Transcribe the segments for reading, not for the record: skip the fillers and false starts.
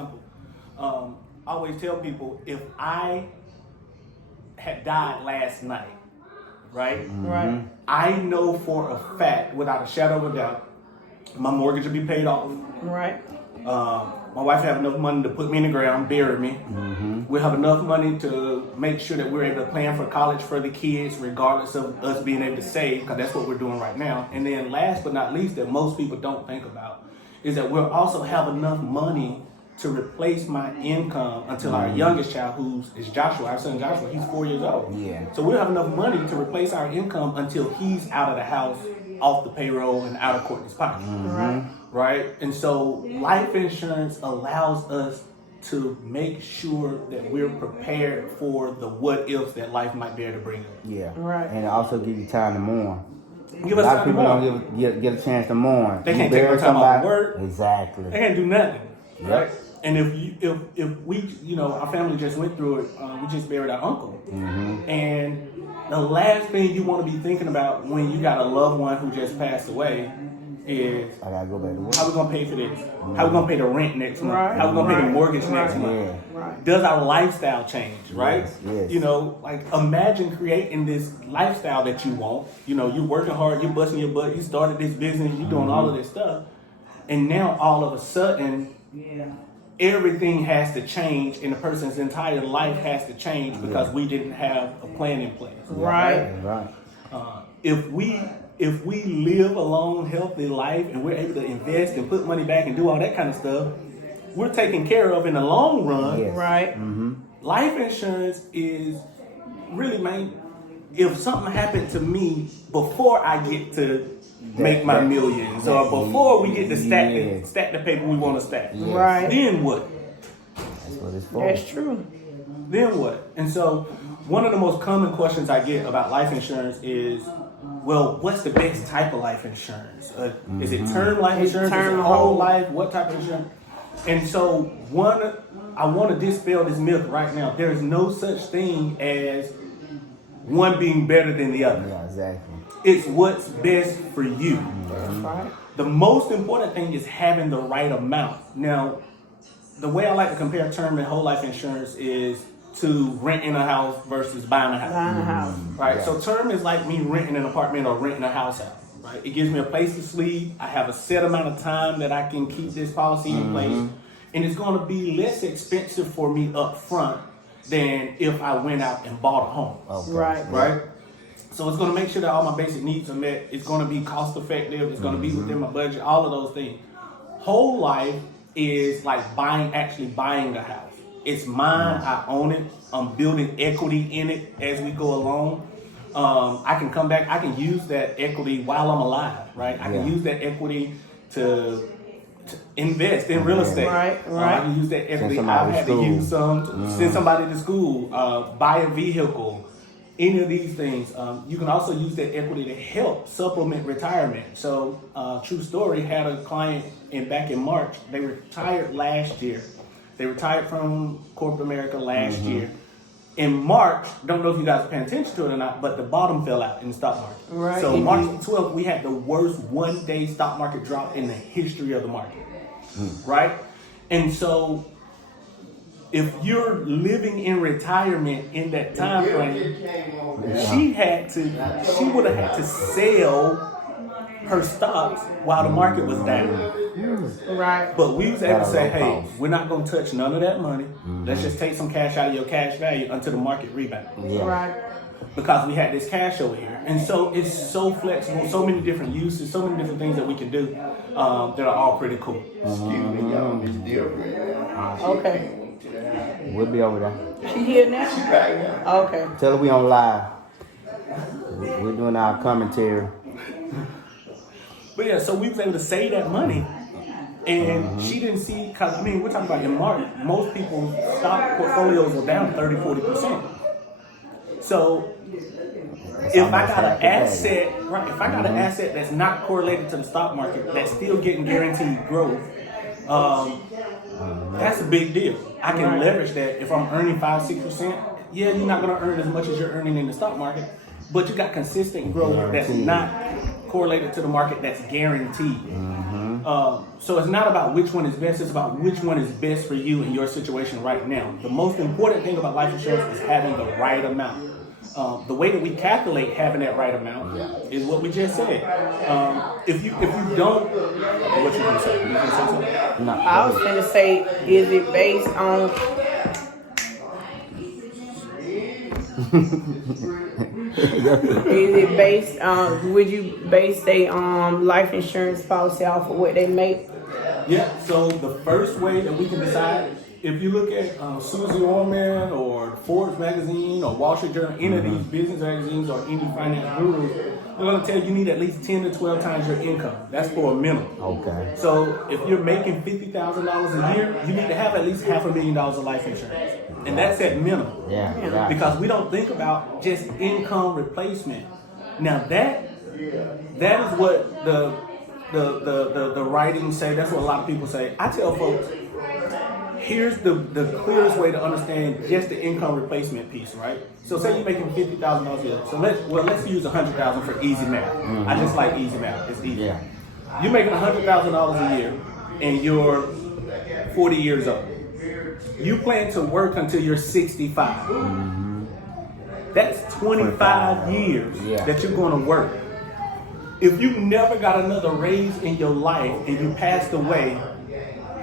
example. I always tell people, if I had died last night, right? Right. I know for a fact, without a shadow of a doubt, my mortgage will be paid off. Right. My wife have enough money to put me in the ground, bury me. We'll have enough money to make sure that we're able to plan for college for the kids, regardless of us being able to save, because that's what we're doing right now. And then last but not least, that most people don't think about, is that we'll also have enough money to replace my income until our youngest child, is Joshua, our son Joshua, he's 4 years old. Yeah. So we'll have enough money to replace our income until he's out of the house, off the payroll, and out of Courtney's pocket. Right? And so life insurance allows us to make sure that we're prepared for the what ifs that life might be able to bring us. Yeah. Right. And it also give you time to mourn. Give A us lot time of to people mourn. don't get a chance to mourn. They You can't take bury no time off somebody- work. Exactly. They can't do nothing. Yep. Right? And if we, our family just went through it, we just buried our uncle. And the last thing you want to be thinking about when you got a loved one who just passed away is, I gotta go back to work. how we gonna pay for this? How we gonna pay the rent next month? Right. How we gonna pay the Right. mortgage Right. next month? Yeah. Right. Does our lifestyle change, right? Yes. Like imagine creating this lifestyle that you want. You're working hard, you're busting your butt, you started this business, you're doing all of this stuff. And now all of a sudden, everything has to change and the person's entire life has to change because we didn't have a plan in place. Right. Right. If we live a long, healthy life and we're able to invest and put money back and do all that kind of stuff, we're taken care of in the long run. Yes. Right. Life insurance is really, man, if something happened to me before I get to make my millions or before we get to stack the paper we want to stack, Right. then what? That's what it's for. That's true. Then what? And so one of the most common questions I get about life insurance is, well, what's the best type of life insurance? Is it term life insurance? term Is it whole. whole life? What type of insurance? And so I want to dispel this myth right now. There is no such thing as one being better than the other. Yeah, exactly. It's what's best for you. That's right. The most important thing is having the right amount. Now, the way I like to compare term and whole life insurance is to renting a house versus buying a house. Buying a house. Right? Yeah. So term is like me renting an apartment or renting a house out. Right? It gives me a place to sleep. I have a set amount of time that I can keep this policy in place. And it's going to be less expensive for me up front than if I went out and bought a home. Okay. Right. Right? So it's going to make sure that all my basic needs are met. It's going to be cost effective. It's going to be within my budget. All of those things. Whole life is like actually buying a house. It's mine. I own it. I'm building equity in it as we go along. I can come back. I can use that equity while I'm alive. Right? I can use that equity to invest in real estate. Right. I can use that equity. somebody I've had to to use school. some to send somebody to school, buy a vehicle, any of these things. You can also use that equity to help supplement retirement. So, true story, had a client back in March. They retired last year. They retired from corporate America last year. In March, don't know if you guys are paying attention to it or not, but the bottom fell out in the stock market. Right. So March 12th, we had the worst one-day stock market drop in the history of the market. Right? And so if you're living in retirement in that time frame, she would have had to sell her stocks while the market was down. Right. But we was able to say, At a hey, low cost. we're not going to touch none of that money. Let's just take some cash out of your cash value until the market rebounds. Yeah. Right. Because we had this cash over here. And so it's so flexible, so many different uses, so many different things that we can do that are all pretty cool. Excuse me, y'all, Miss Dilbert. Okay. We'll be over there. She here now? Right now. Okay. Tell her we on live. We're doing our commentary. But yeah, so we was able to save that money. And she didn't see, because I mean, we're talking about in March, most people's stock portfolios were down 30-40%. So if I got an asset, right? If I got an asset that's not correlated to the stock market, that's still getting guaranteed growth, that's a big deal. I can leverage that. If I'm earning 5-6%, yeah, you're not going to earn as much as you're earning in the stock market, but you got consistent growth that's not correlated to the market, that's guaranteed. So it's not about which one is best, it's about which one is best for you in your situation right now. The most important thing about life insurance is having the right amount. The way that we calculate having that right amount is what we just said. If you don't, what you gonna say? You gonna say something? No. I was gonna say, is it based on? Is it based on? Would you base a life insurance policy off of what they make? Yeah, so the first way that we can decide, if you look at Susie Orman or Forbes magazine or Wall Street Journal, any of these business magazines or any finance gurus, they're going to tell you need at least 10 to 12 times your income. That's for a minimum. Okay. So if you're making $50,000 a year, you need to have at least $500,000 of life insurance. And that's at minimum. Yeah. Because we don't think about just income replacement. Now that is what the writings say. That's what a lot of people say. I tell folks, here's the clearest way to understand just the income replacement piece, right? So say you're making $50,000 a year. So let's use $100,000 for easy math. I just like easy math. It's easy. Yeah. You're making $100,000 a year, and you're 40 years old. You plan to work until you're 65. That's 25 years that you're going to work. If you never got another raise in your life and you passed away,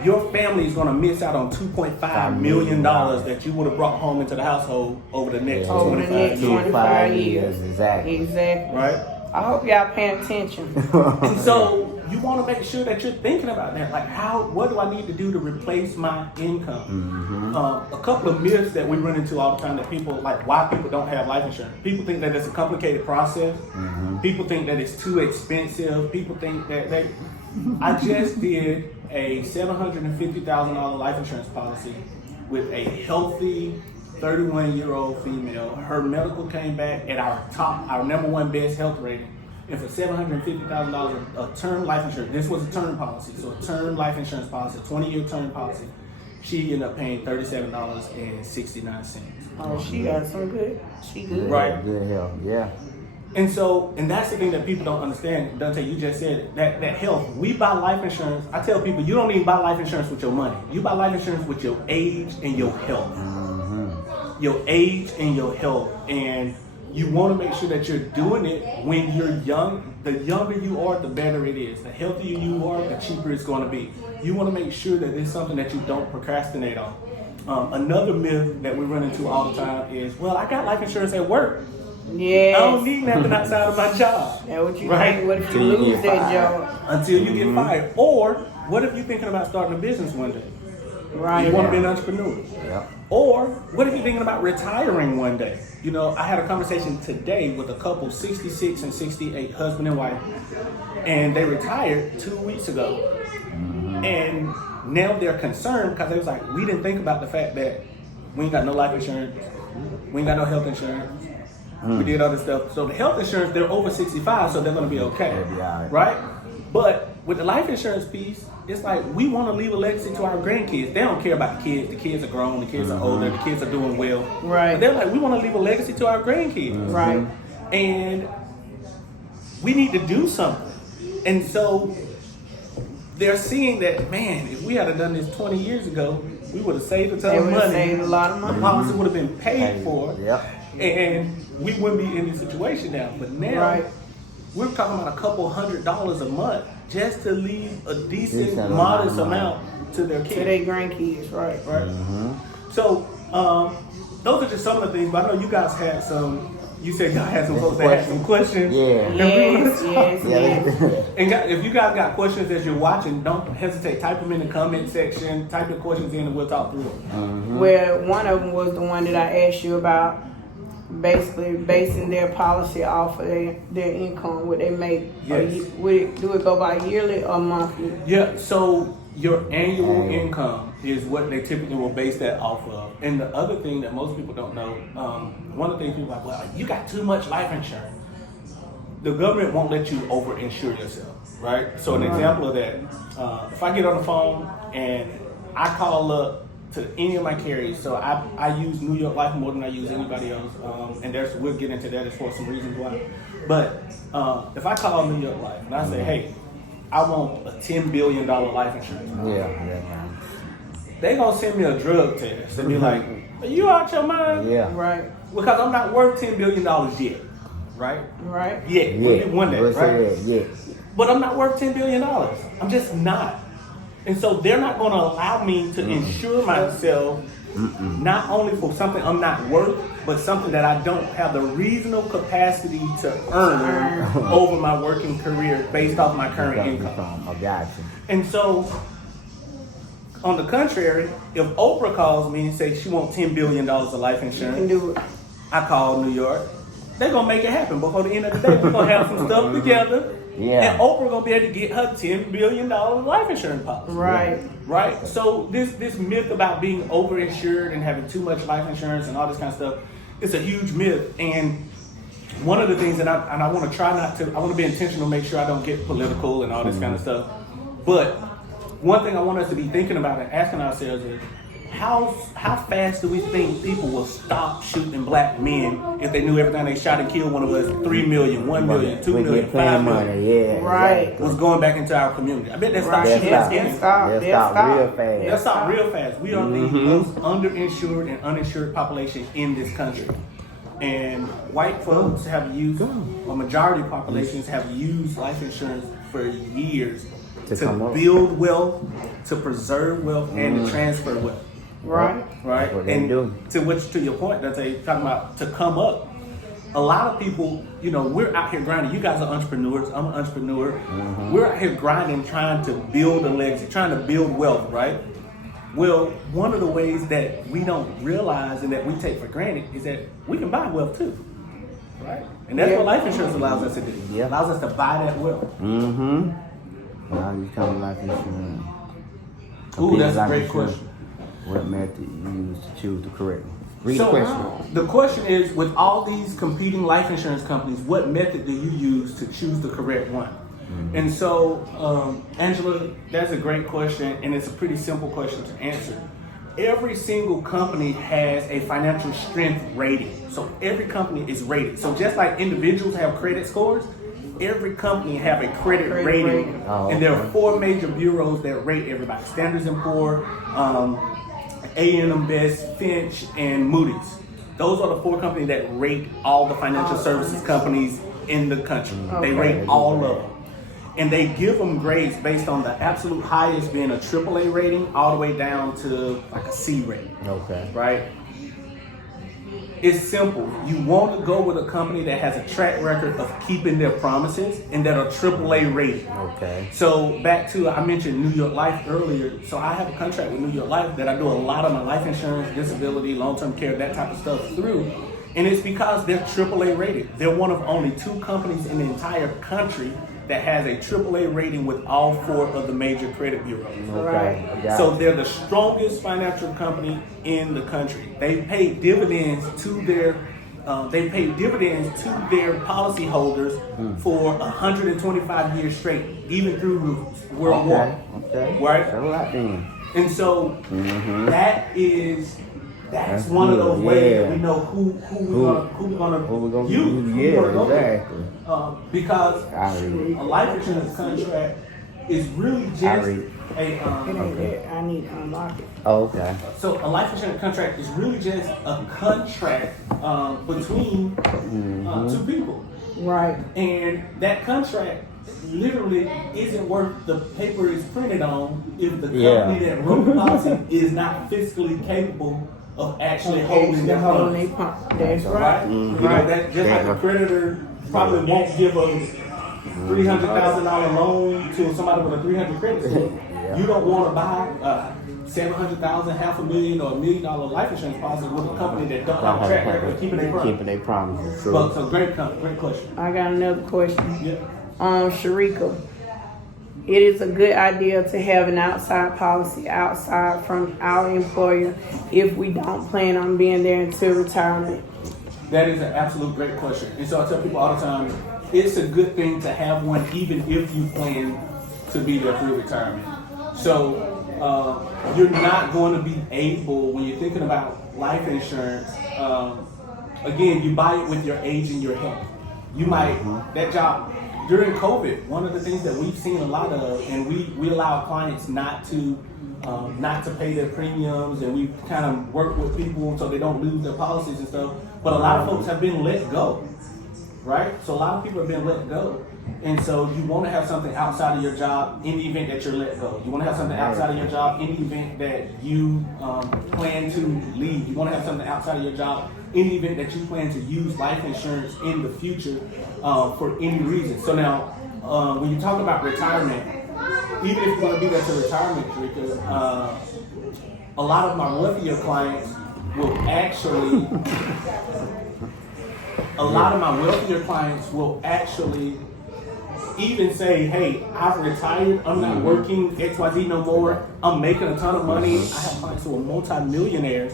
your family is going to miss out on $2.5 million that you would have brought home into the household over the next 25 years. Exactly. Right? I hope y'all paying attention. And so you want to make sure that you're thinking about that. Like, what do I need to do to replace my income? A couple of myths that we run into all the time that people, like why people don't have life insurance. People think that it's a complicated process. People think that it's too expensive. People think that I just did a $750,000 life insurance policy with a healthy 31-year-old female. Her medical came back at our number one best health rating. And for $750,000 a term life insurance, this was a term policy, so a term life insurance policy, a 20-year term policy, she ended up paying $37.69. Oh, she got some good. She good. Right. Good health. Yeah. And that's the thing that people don't understand. Dante, you just said it, that health. We buy life insurance. I tell people, you don't even buy life insurance with your money. You buy life insurance with your age and your health. Your age and your health. And you want to make sure that you're doing it when you're young. The younger you are, the better it is. The healthier you are, the cheaper it's going to be. You want to make sure that it's something that you don't procrastinate on. Another myth that we run into all the time is, well, I got life insurance at work. Yes. I don't need nothing outside of my job. Now what you Right. think? What if you Till you lose get that fired. job? Until you get fired. Or what if you're thinking about starting a business one day? Right. You want to be an entrepreneur. Yep. Or what if you're thinking about retiring one day? You know, I had a conversation today with a couple, 66 and 68, husband and wife, and they retired 2 weeks ago. And now they're concerned because they was like, we didn't think about the fact that we ain't got no life insurance, we ain't got no health insurance. We did other stuff. So the health insurance, they're over 65, so they're going to be okay. They'll be all right. Right? But with the life insurance piece, it's like we want to leave a legacy to our grandkids. They don't care about the kids. The kids are grown. The kids are older. The kids are doing well. Right. But they're like, we want to leave a legacy to our grandkids. Right. And we need to do something. And so they're seeing that, man, if we had done this 20 years ago, we would have saved a ton They of would have money. saved a lot of The money. policy would have been paid for. Yep. And we wouldn't be in this situation now. But now, Right. we're talking about a couple $100 a month just to leave a decent, Decent modest amount of money. amount to their To kids. their grandkids, right? Right? So, those are just some of the things. But I know you guys had some. You said y'all had some folks that had some questions. Yeah. Yes, yes, yes. And if you guys got questions as you're watching, don't hesitate. Type them in the comment section. Type your questions in, and we'll talk through them. Well, one of them was the one that I asked you about, basically basing their policy off of their income, what they make. Yes. Do it go by yearly or monthly? Yeah, so your annual income is what they typically will base that off of. And the other thing that most people don't know, one of the things people are like, well, you got too much life insurance. The government won't let you over-insure yourself, right? So an example of that, if I get on the phone and I call up to any of my carriers, so I use New York Life more than I use anybody else, and we'll get into that as for some reasons why. But if I call New York Life and I say, hey, I want a $10 billion life insurance. Yeah. They gonna send me a drug test and be like, are you out your mind? Yeah. Right. Because I'm not worth $10 billion yet, right? Right. Yet. Yeah. One day, Let's say right? that, yeah. But I'm not worth $10 billion. I'm just not. And so they're not going to allow me to insure myself, not only for something I'm not worth, but something that I don't have the reasonable capacity to earn over my working career based off my current income. I got you. And so, on the contrary, if Oprah calls me and says she wants $10 billion of life You can insurance, do it. I call New York. They're going to make it happen. Before the end of the day, we're going to have some stuff together. Yeah. And Oprah gonna be able to get her $10 billion life insurance policy. Right. Right? So this myth about being overinsured and having too much life insurance and all this kind of stuff, it's a huge myth. And one of the things that I want to try not to, I want to be intentional, make sure I don't get political and all this kind of stuff. But one thing I want us to be thinking about and asking ourselves is, how fast do we think people will stop shooting black men if they knew everything they shot and killed one of us, 3 million, 1 million, 2 We million, get 5 paying million, money, yeah. Right. was going back into our community? I bet that stopped Right. shooting They'll us They'll again. stop. They'll They'll stop stop real fast. Let's stop real fast. We are the most underinsured and uninsured population in this country. And white folks have used, or majority populations have used life insurance for years To come up. build wealth, to preserve wealth, and to transfer wealth. Right. Right? That's what they And do. to your point that they talking about to come up. A lot of people, we're out here grinding. You guys are entrepreneurs. I'm an entrepreneur. We're out here grinding, trying to build a legacy, trying to build wealth, right? Well, one of the ways that we don't realize and that we take for granted is that we can buy wealth too, right? And that's Yeah. what life insurance allows us to do. Yeah. It allows us to buy that wealth. Mm-hmm. Now you come life insurance. Ooh, that's a Life great insurance. question. What method you use to choose the correct one? Read So the question. the question is, with all these competing life insurance companies, what method do you use to choose the correct one? And so, Angela, that's a great question, and it's a pretty simple question to answer. Every single company has a financial strength rating. So every company is rated. So just like individuals have credit scores, every company have a credit rating. Oh, And there are okay. 4 major bureaus that rate everybody: Standards & Poor's, A&M Best, Finch, and Moody's. Those are the 4 companies that rate all the financial services companies in the country. They Okay. rate all of them. And they give them grades based on the absolute highest being a AAA rating all the way down to like a C rating, Okay. right? It's simple. You want to go with a company that has a track record of keeping their promises and that are AAA rated. Okay. So back to, I mentioned New York Life earlier. So I have a contract with New York Life that I do a lot of my life insurance, disability, long-term care, that type of stuff through. And it's because they're AAA rated. They're one of only 2 companies in the entire country that has a AAA rating with all 4 of the major credit bureaus. Okay. I got So it. they're the strongest financial company in the country. They pay dividends to their policyholders for 125 years straight, even through World War. Okay. Right? That's a lot then. And so that's That's one of good, those ways that yeah. we know who we're gonna Who we gonna use. use? who we're Yeah, gonna go with. exactly. Because I read. a life insurance contract is really just read. a It ain't that. I need to unlock it. Oh, okay. so a life insurance contract is really just a contract between 2 people, Right. and that contract literally isn't worth the paper it's printed on if the Yeah. company that wrote the policy is not fiscally capable of actually holding their funds. That's Right? right. You know, that just like a creditor probably won't give a $300,000 loan to somebody with a 300 credit score. You don't want to buy $700,000, $500,000, or $1 million life insurance policy with a company that don't have a track record of keeping their promise. Keeping their promises. True. But so great question. I got another question. Yeah. Sharika, it is a good idea to have an outside policy outside from our employer if we don't plan on being there until retirement. That is an absolute great question. And so I tell people all the time, it's a good thing to have one even if you plan to be there through retirement. So you're not going to be able, when you're thinking about life insurance, again, you buy it with your age and your health. You might, that job during COVID, one of the things that we've seen a lot of, and we allow clients not to pay their premiums, and we kind of work with people so they don't lose their policies and stuff. But a lot of folks have been let go, right? So a lot of people have been let go. And so you want to have something outside of your job in the event that you're let go. You want to have something outside of your job in the event that you plan to leave. You want to have something outside of your job in the event that you plan to use life insurance in the future for any reason. So now, when you talk about retirement, even if you want to do that to retirement, Tarika, a lot of my wealthier clients will actually, even say, hey, I've retired, I'm not working XYZ no more, I'm making a ton of money. I have clients who are multi-millionaires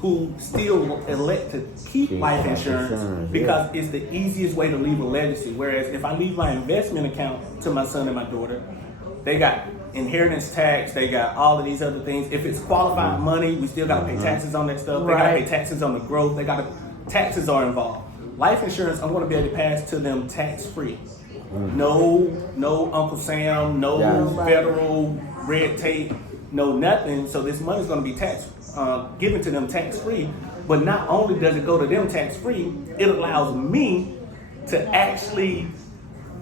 who still elect to keep life insurance because it's the easiest way to leave a legacy. Whereas if I leave my investment account to my son and my daughter, they got inheritance tax, they got all of these other things. If it's qualified money, we still got to pay taxes on that stuff. They got to pay taxes on the growth. Taxes are involved. Life insurance, I'm going to be able to pass to them tax-free. No Uncle Sam, no federal red tape, no nothing. So this money's going to be given to them tax-free. But not only does it go to them tax-free, it allows me to actually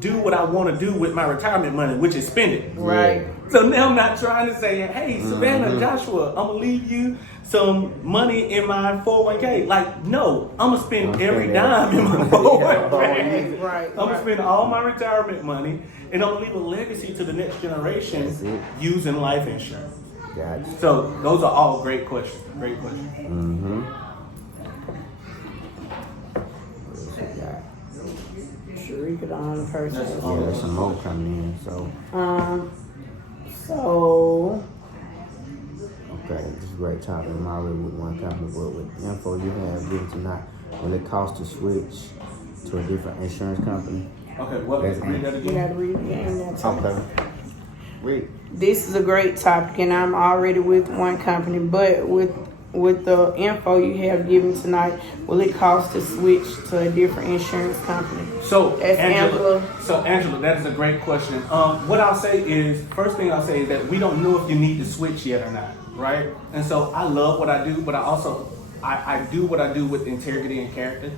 do what I want to do with my retirement money, which is spend it. Right. So now I'm not trying to say, hey, Savannah, Joshua, I'm going to leave you some money in my 401k. Like, no, I'm going to spend every dime in my 401k. Right. I'm going to spend all my retirement money, and I'm going to leave a legacy to the next generation using life insurance. Gotcha. So those are all great questions. Great questions. Sharika, the only person. Yeah, there's some more coming in, so. Okay, this is a great topic. I'm already with one company, but with the info you have given tonight, will it cost to switch to a different insurance company? Okay, read that You again. gotta read it again. Okay. Read. This is a great topic, and I'm already with one company, but with the info you have given tonight, will it cost to switch to a different insurance company? So, That's Angela. Angela, that is a great question. What I'll say is, first thing I'll say is that we don't know if you need to switch yet or not, right? And so I love what I do, but I also, I do what I do with integrity and character.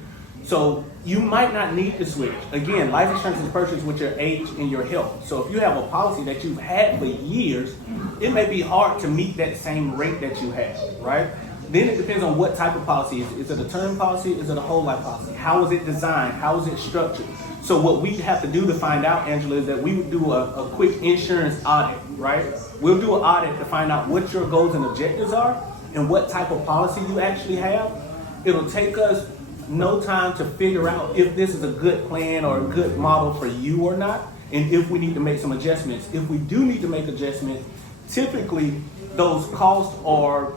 So you might not need to switch. Again, life insurance is purchased with your age and your health. So if you have a policy that you've had for years, it may be hard to meet that same rate that you have, right? Then it depends on what type of policy. Is it a term policy? Is it a whole life policy? How is it designed? How is it structured? So what we have to do to find out, Angela, is that we would do a quick insurance audit, right? We'll do an audit to find out what your goals and objectives are and what type of policy you actually have. It'll take us no time to figure out if this is a good plan or a good model for you or not, and if we need to make some adjustments. If we do need to make adjustments, typically those costs are,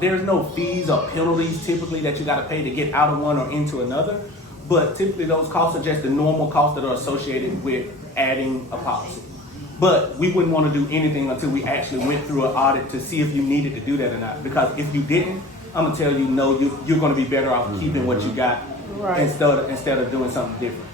there's no fees or penalties typically that you got to pay to get out of one or into another, but typically those costs are just the normal costs that are associated with adding a policy. But we wouldn't want to do anything until we actually went through an audit to see if you needed to do that or not, because if you didn't, I'm gonna tell you, no, you're gonna be better off keeping what you got instead of doing something different.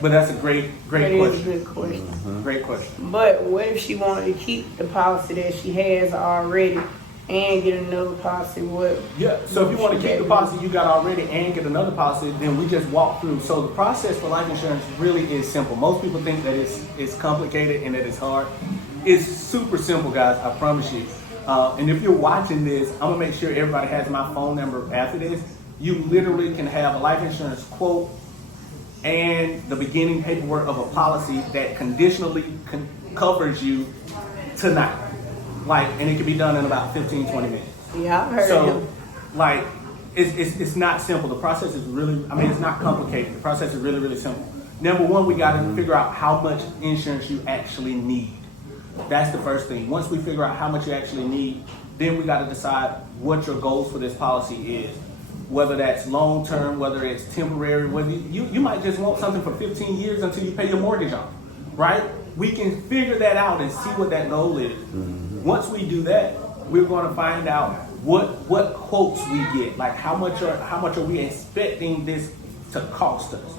But that's a great question. That is a good question. Great question. But what if she wanted to keep the policy that she has already and get another policy? So if you want to keep the policy you got already and get another policy, then we just walk through. So the process for life insurance really is simple. Most people think that it's complicated and that it's hard. It's super simple, guys. I promise you. And if you're watching this, I'm gonna make sure everybody has my phone number after this. You literally can have a life insurance quote and the beginning paperwork of a policy that conditionally covers you tonight. And it can be done in about 15, 20 minutes. Yeah, I heard him. It's not simple. The process is really, it's not complicated. The process is really, really simple. Number one, we gotta figure out how much insurance you actually need. That's the first thing. Once we figure out how much you actually need, then we got to decide what your goals for this policy is. Whether that's long term, whether it's temporary, whether you might just want something for 15 years until you pay your mortgage off, right? We can figure that out and see what that goal is. Once we do that, we're going to find out what quotes we get. Like how much are we expecting this to cost us?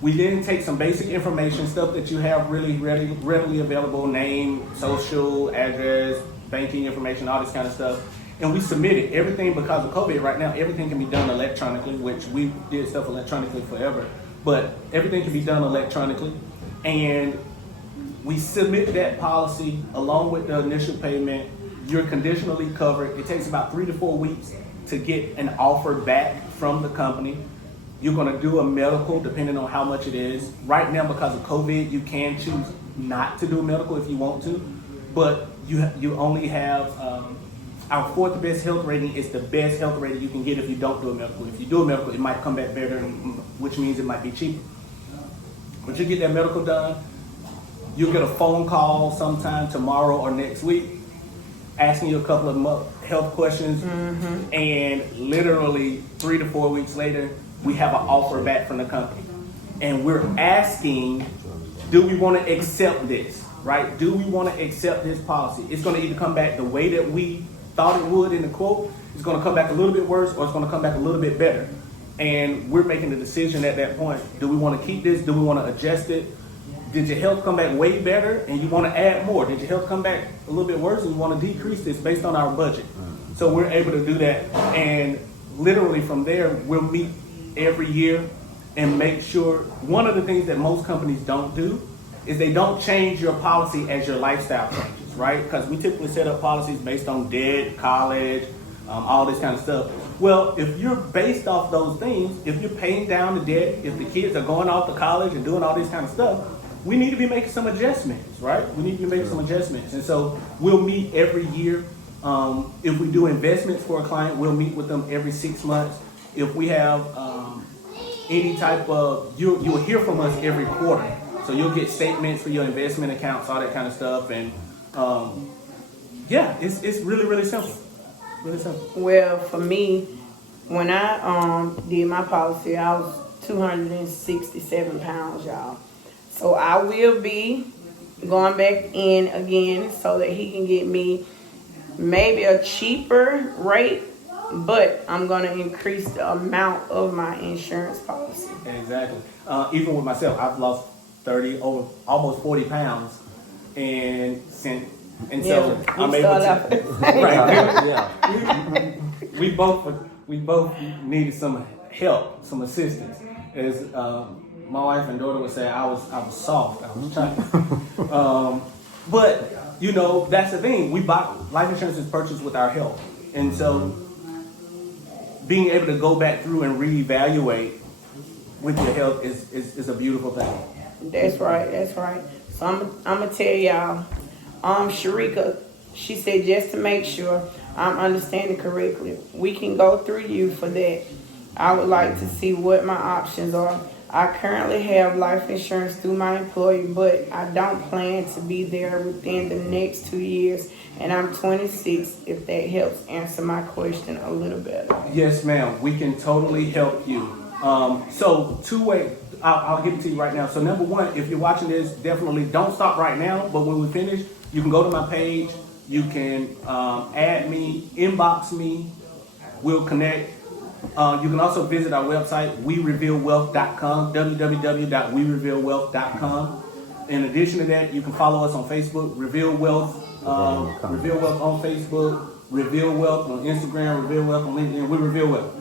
We then take some basic information, stuff that you have really readily available, name, social, address, banking information, all this kind of stuff. And we submit it. Everything, because of COVID right now, everything can be done electronically, which we did stuff electronically forever. But everything can be done electronically. And we submit that policy along with the initial payment. You're conditionally covered. It takes about 3 to 4 weeks to get an offer back from the company. You're going to do a medical depending on how much it is. Right now, because of COVID, you can choose not to do a medical if you want to, but you only have our 4th best health rating is the best health rating you can get if you don't do a medical. If you do a medical, it might come back better, which means it might be cheaper. But you get that medical done, you'll get a phone call sometime tomorrow or next week asking you a couple of health questions, and literally 3 to 4 weeks later, we have an offer back from the company. And we're asking, do we want to accept this, right? Do we want to accept this policy? It's going to either come back the way that we thought it would in the quote, it's going to come back a little bit worse, or it's going to come back a little bit better. And we're making the decision at that point. Do we want to keep this? Do we want to adjust it? Did your health come back way better and you want to add more? Did your health come back a little bit worse and you want to decrease this based on our budget? So we're able to do that. And literally from there, we'll meet every year and make sure. One of the things that most companies don't do is they don't change your policy as your lifestyle changes, right? Because we typically set up policies based on debt, college, all this kind of stuff. Well, if you're based off those things, if you're paying down the debt, if the kids are going off to college and doing all this kind of stuff, we need to be making some adjustments, right? We need to be making some adjustments. And so we'll meet every year. If we do investments for a client, we'll meet with them every 6 months. If we have any type of, you'll hear from us every quarter. So you'll get statements for your investment accounts, all that kind of stuff. And yeah, it's really, really simple. Really simple. Well, for me, when I did my policy, I was 267 pounds, y'all. So I will be going back in again so that he can get me maybe a cheaper rate, but I'm going to increase the amount of my insurance policy. Exactly. Even with myself, I've lost almost 40 pounds, and so I'm able to. Right. We both needed some help, some assistance. As my wife and daughter would say, I was soft, I was chunky. But you know, that's the thing. Life insurance is purchased with our health, and so being able to go back through and reevaluate with your health is a beautiful thing. That's right. So I'm gonna tell y'all, Sharika, she said, just to make sure I'm understanding correctly, we can go through you for that. I would like to see what my options are. I currently have life insurance through my employer, but I don't plan to be there within the next 2 years, and I'm 26, if that helps answer my question a little better. Yes, ma'am. We can totally help you. So 2 ways. I'll give it to you right now. So number one, if you're watching this, definitely don't stop right now. But when we finish, you can go to my page. You can add me, inbox me. We'll connect. You can also visit our website, werevealwealth.com, www.werevealwealth.com. In addition to that, you can follow us on Facebook, Reveal Wealth, Reveal Wealth on Facebook, Reveal Wealth on Instagram, Reveal Wealth on LinkedIn. We Reveal Wealth.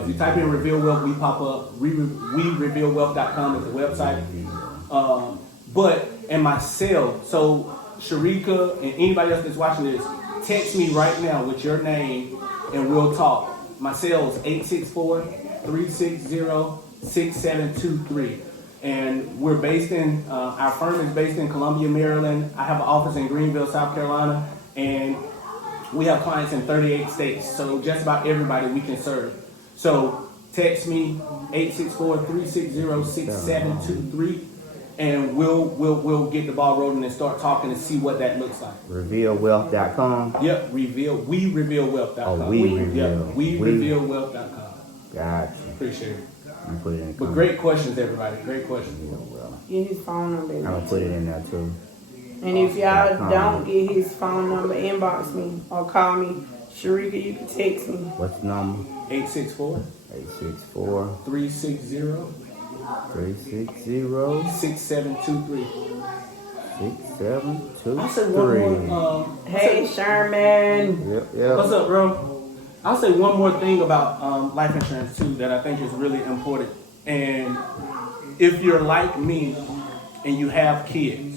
If you type in Reveal Wealth, we pop up. WeRevealWealth.com is the website. And my cell, so Sharika and anybody else that's watching this, text me right now with your name and we'll talk. My cell is 864-360-6723. And we're based in, our firm is based in Columbia, Maryland. I have an office in Greenville, South Carolina. And we have clients in 38 states. So just about everybody we can serve. So text me 864-360-6723. And we'll get the ball rolling and start talking and see what that looks like. RevealWealth.com. Yep, WeRevealWealth.com. Oh, WeRevealWealth.com. Gotcha. Appreciate it. I'm put it in. But great questions, everybody. Great questions. Get his phone number. I'm gonna put it in there too. And if y'all don't get his phone number, inbox me or call me. Sharika, you can text me. What's the number? 864 864 360 360 6723. 6723. I said one more. Hey, Sherman. Yep. What's up, bro? I'll say one more thing about life insurance too that I think is really important. And if you're like me and you have kids,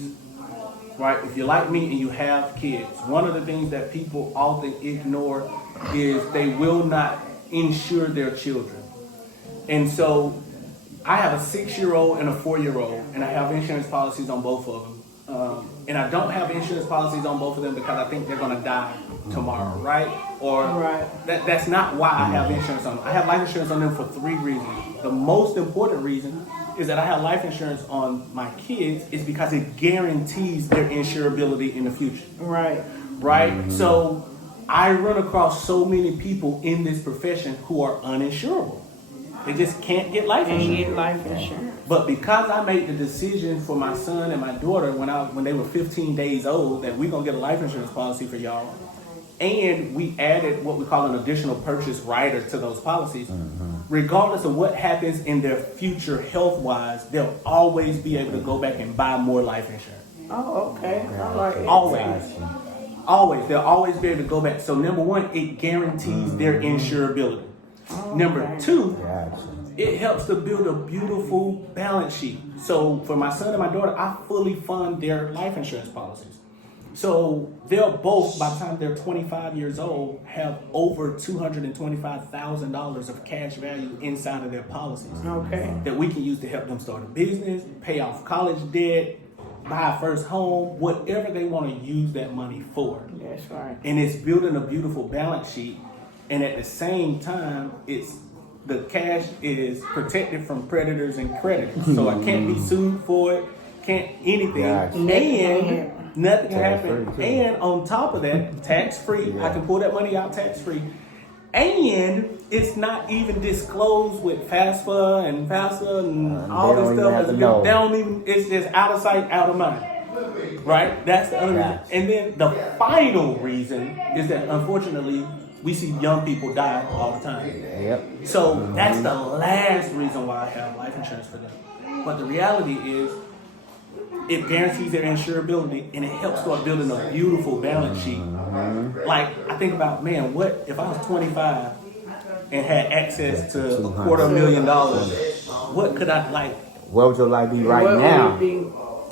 right? If you're like me and you have kids, one of the things that people often ignore is they will not insure their children. And so I have a 6-year-old and a 4-year-old, and I have insurance policies on both of them. And I don't have insurance policies on both of them because I think they're going to die tomorrow, right? Or Right. that's not why I have insurance on them. I have life insurance on them for 3 reasons. The most important reason is that I have life insurance on my kids is because it guarantees their insurability in the future, Right. right? So I run across so many people in this profession who are uninsurable. They just can't get life And insurance. get life insurance. But because I made the decision for my son and my daughter when they were 15 days old that we're gonna get a life insurance policy for y'all, and we added what we call an additional purchase rider to those policies, regardless of what happens in their future health-wise, they'll always be able to go back and buy more life insurance. Oh, okay. I like it. Always. Always. They'll always be able to go back. So number one, it guarantees their insurability. Number two, Gotcha. it helps to build a beautiful balance sheet. So for my son and my daughter, I fully fund their life insurance policies. So they'll both, by the time they're 25 years old, have over $225,000 of cash value inside of their policies Okay. that we can use to help them start a business, pay off college debt, buy a first home, whatever they want to use that money for. That's right. And it's building a beautiful balance sheet. And at the same time, the cash is protected from predators and creditors. So I can't be sued for it, can't anything. Gotcha. And nothing can happen. Tax-free, too. And on top of that, tax free. I can pull that money out tax free. And it's not even disclosed with FAFSA and FAFSA and all they this don't even stuff. have to They know. don't even, it's just out of sight, out of mind. Right? That's the other reason. Gotcha. And then the final reason is that unfortunately, we see young people die all the time. Yep. So that's the last reason why I have life insurance for them. But the reality is, it guarantees their insurability and it helps start building a beautiful balance sheet. Like, I think about, man, what if I was 25 and had access to $250,000? What could I like, What would your life be right What would now? it be?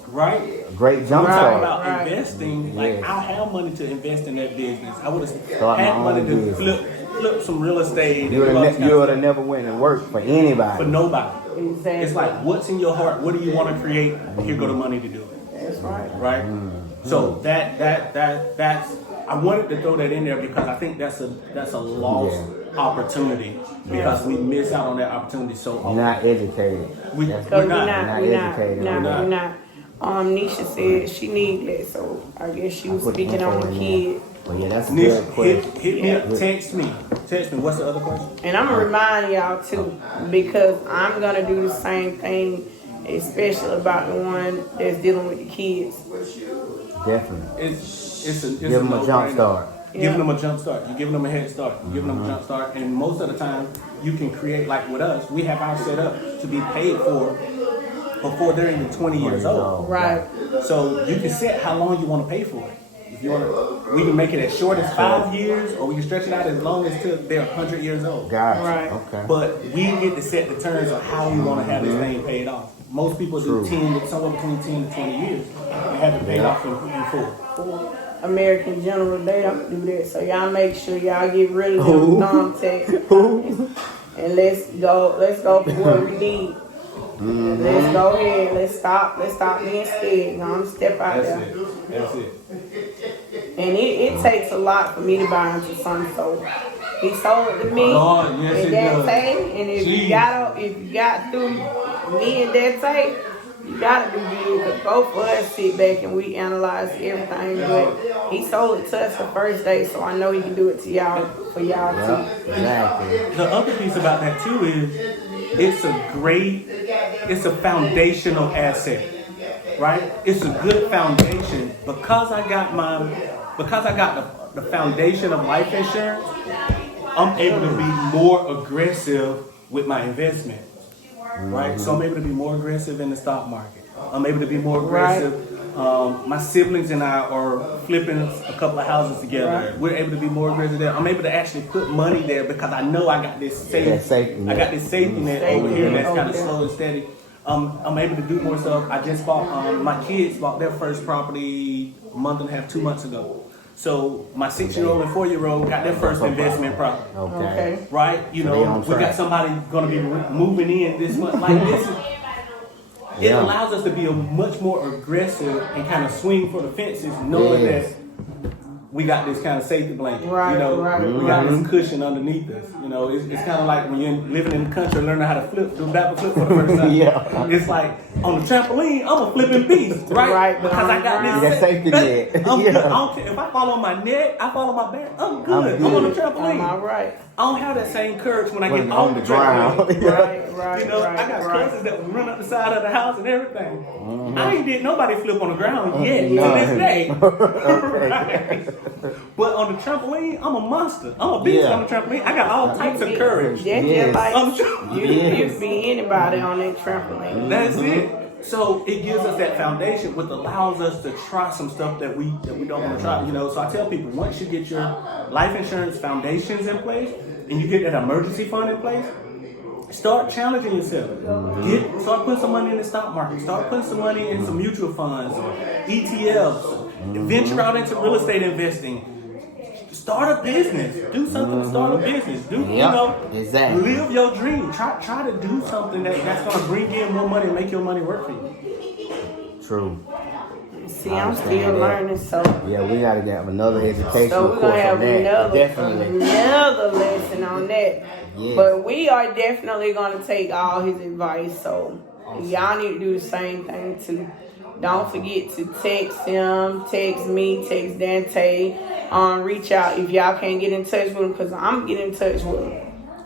right? Great jump Talk start. about Right. investing, like Yes. I have money to invest in that business. I would have Start my had money own to business. flip some real estate. You and all this kind of would stuff have never went and worked for anybody. for nobody. Exactly. It's like, what's in your heart? What do you want to create? Here go the money to do it, That's right. right? So that's I wanted to throw that in there because I think that's a lost opportunity because we miss out on that opportunity so You're often. not educated. We- That's- Because We're not we're educated on that. we're not. Nisha said she needed that, so I guess she was Put speaking info on the in kid. there. Well, yeah, that's a Nish, good question. hit me up, text me. What's the other question? And I'm gonna remind y'all too, because I'm gonna do the same thing, especially about the one that's dealing with the kids. Definitely. It's Give them a jump no-brainer. start. Giving them a jump start. You're giving them a head start. You're giving them a jump start. And most of the time, you can create, like with us, we have ours set up to be paid for before they're even 20 years old. Right. So you can set how long you want to pay for it. If you want to, we can make it as short as 5 years, or we can stretch it out as long as till they're 100 years old. Gotcha. Right. Okay. But we get to set the terms of how we want to have this thing paid off. Most people do True. somewhere between 10 to 20 years and have it paid off in full. American General, they don't do that. So y'all make sure y'all get rid of them thumbtacks. And let's go for what we need. Let's go ahead. Let's stop being scared. I'm step out there. That's it. And it takes a lot for me to buy into something. So he sold it to me. Lord, yes, and it that does. tape. And if you got through me and that tape, you gotta do good. Cause both of us sit back and we analyze everything. But he sold it to us the first day, so I know he can do it to y'all for y'all too. Exactly. The other piece about that too is it's a foundational asset, right? It's a good foundation because I got the foundation of life insurance. I'm able to be more aggressive with my investment. right? So I'm able to be more aggressive in the stock market. I'm able to be more Right. aggressive. My siblings and I are flipping a couple of houses together. Right. We're able to be more aggressive there. I'm able to actually put money there because I know I got this That safety I net. got this safety net over here that's Over kind of there. slow and steady. I'm able to do more stuff. I just bought, my kids bought their first property a month and a half, 2 months ago. So my 6-year-old and 4-year-old got their first investment property. Okay. Right? You So they know, on we track. got somebody gonna be moving in this month. Like this is, it Yeah. allows us to be a much more aggressive and kind of swing for the fences, knowing Yes. that we got this kind of safety blanket. Right, You know, right, we got this cushion underneath us. You know, it's kind of like when you're living in the country, learning how to do backward flip for the first time. Yeah. It's like on the trampoline, I'm a flipping beast, right? Right, Because I got right. this That safety net. I'm Yeah. good. I don't care if I fall on my neck, I fall on my back. I'm good. I'm on the good. trampoline. All right. I don't have that same courage when I When get on off the the ground. trampoline. Right, You know, right, I got right. cousins that would run up the side of the house and everything. I ain't did nobody flip on the ground yet to None. this day. Right. But on the trampoline, I'm a monster. I'm a beast Yeah. on the trampoline. I got all types of courage. That's Yes. just like On the trampoline. you, you could be anybody on that trampoline. That's it. So it gives us that foundation, which allows us to try some stuff that we don't want to try. You know, so I tell people once you get your life insurance foundations in place and you get that emergency fund in place, start challenging yourself. Start putting some money in the stock market. Start putting some money in some mutual funds or ETFs. Venture out into real estate investing. Start a business. Do something to start a business. You Yep, know, exactly. live your dream. Try to do something that's gonna bring in more money and make your money work for you. True. See, I I'm understand still that. learning, so Yeah, we gotta get another educational so we're course gonna have on that. another Definitely. lesson on that. Yes. But we are definitely gonna take all his advice. So y'all need to do the same thing too. Don't forget to text him, text me, text Dante. Reach out if y'all can't get in touch with him, because I'm getting in touch with him.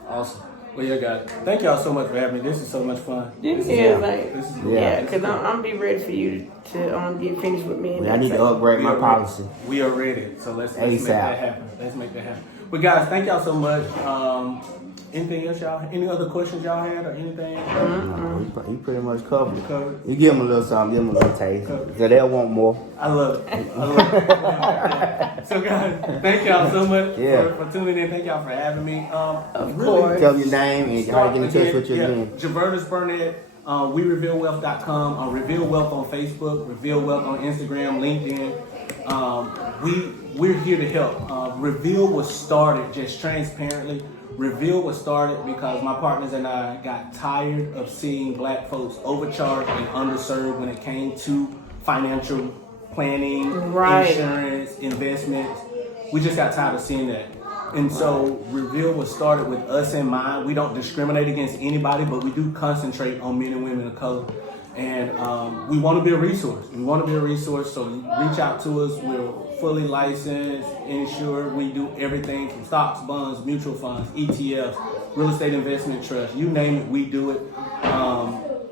Awesome. Well, yeah, guys. Thank y'all so much for having me. This is so much fun. This Yeah. is like, This is yeah, because I'm be ready for you to get finished with me. And I need to Dante. upgrade my are policy. Ready. We are ready. So let's make ASAP. that happen. Let's make that happen. But guys, thank y'all so much. Anything else, y'all? Any other questions y'all had or anything? No, you pretty much covered it. Covered. You give them a little something, give them a little taste. Covered. So they'll want more. I love it. I love it. So guys, thank y'all so much Yeah. for tuning in. Thank y'all for having me. Of really course. Tell them your name and how to get in touch with you again. Javertus Burnett, WeRevealWealth.com, Reveal Wealth on Facebook, Reveal Wealth on Instagram, LinkedIn. We're here to help. Reveal was started just transparently. Reveal was started because my partners and I got tired of seeing black folks overcharged and underserved when it came to financial planning, Right. insurance, investments. We just got tired of seeing that. And so Reveal was started with us in mind. We don't discriminate against anybody, but we do concentrate on men and women of color. And we want to be a resource. We want to be a resource, so reach out to us. We're fully licensed, insured. We do everything from stocks, bonds, mutual funds, ETFs, real estate investment trust. You name it, we do it.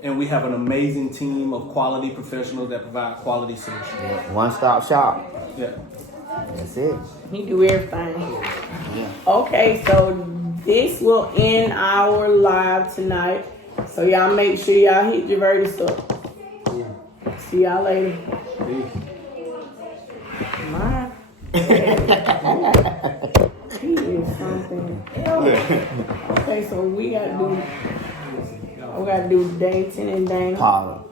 And we have an amazing team of quality professionals that provide quality solutions. One-stop shop. Yeah. That's it. He do everything. Okay, so this will end our live tonight. So y'all make sure y'all hit Javertus up. See y'all later. Peace. My he is something else. Okay, so we gotta do dating and Dana. Paula.